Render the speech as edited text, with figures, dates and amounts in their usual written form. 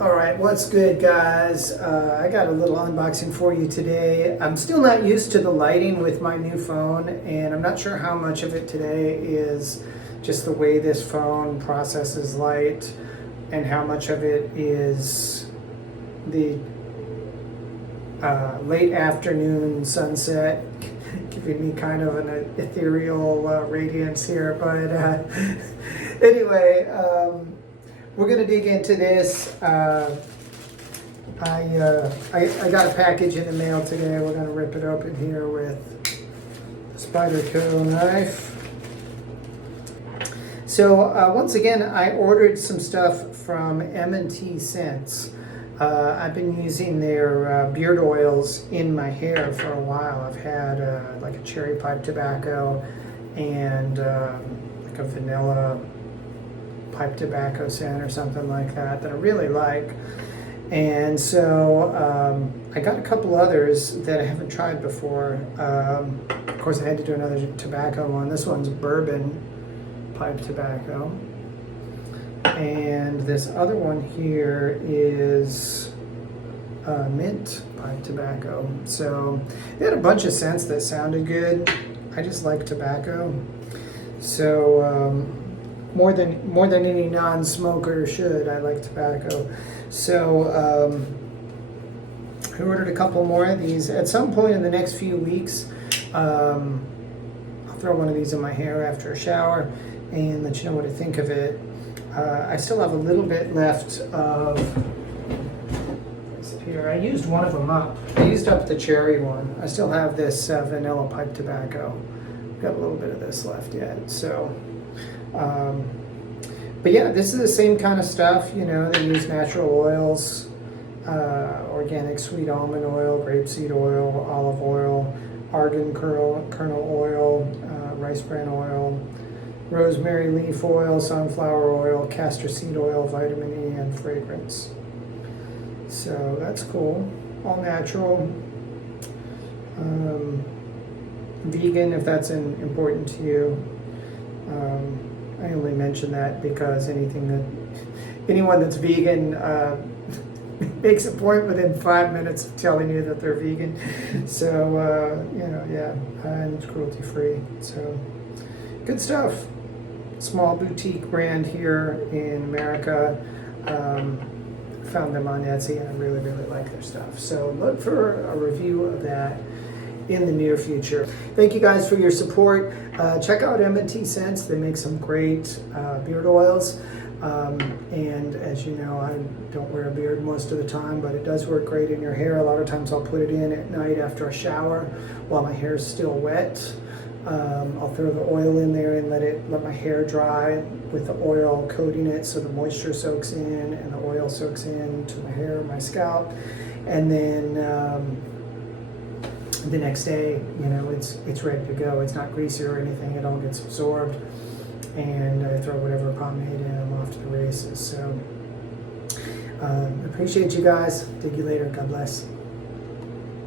All right, what's good, guys? I got a little unboxing for you today. I'm still not used to the lighting with my new phone, and I'm not sure how much of it today is just the way this phone processes light and how much of it is the late afternoon sunset giving me kind of an ethereal radiance here. But anyway, we're going to dig into this. I got a package in the mail today. We're going to rip it open here with a Spyderco knife. So once again, I ordered some stuff from M&T Scents. I've been using their beard oils in my hair for a while. I've had like a cherry pipe tobacco and like a vanilla pipe tobacco scent or something like that I really like. And so I got a couple others that I haven't tried before. Of course, I had to do another tobacco one. This one's bourbon pipe tobacco. And this other one here is mint pipe tobacco. So they had a bunch of scents that sounded good. I just like tobacco. So more than any non-smoker should, I like tobacco. So I ordered a couple more of these. At some point in the next few weeks, I'll throw one of these in my hair after a shower and let you know what I think of it. I still have a little bit left of here. I used one of them up. I used up the cherry one. I still have this vanilla pipe tobacco. Got a little bit of this left yet. So, but yeah, this is the same kind of stuff. You know, they use natural oils, organic sweet almond oil, grapeseed oil, olive oil, argan kernel oil, rice bran oil, rosemary leaf oil, sunflower oil, castor seed oil, vitamin E, and fragrance. So that's cool. All natural. Vegan, if that's important to you. I only mention that because anyone that's vegan makes a point within 5 minutes of telling you that they're vegan. So, you know, yeah, and it's cruelty free. So, good stuff. Small boutique brand here in America. Found them on Etsy and I really, really like their stuff. So look for a review of that in the near future. Thank you guys for your support. Check out M&T Scents. They make some great beard oils. And as you know, I don't wear a beard most of the time, but it does work great in your hair. A lot of times I'll put it in at night after a shower while my hair is still wet. I'll throw the oil in there and let my hair dry with the oil coating it so the moisture soaks in and the oil soaks in to my hair, my scalp. And then the next day, you know, it's ready to go. It's not greasy or anything. It all gets absorbed. And I throw whatever pomade in, I'm off to the races. So appreciate you guys. Dig you later. God bless.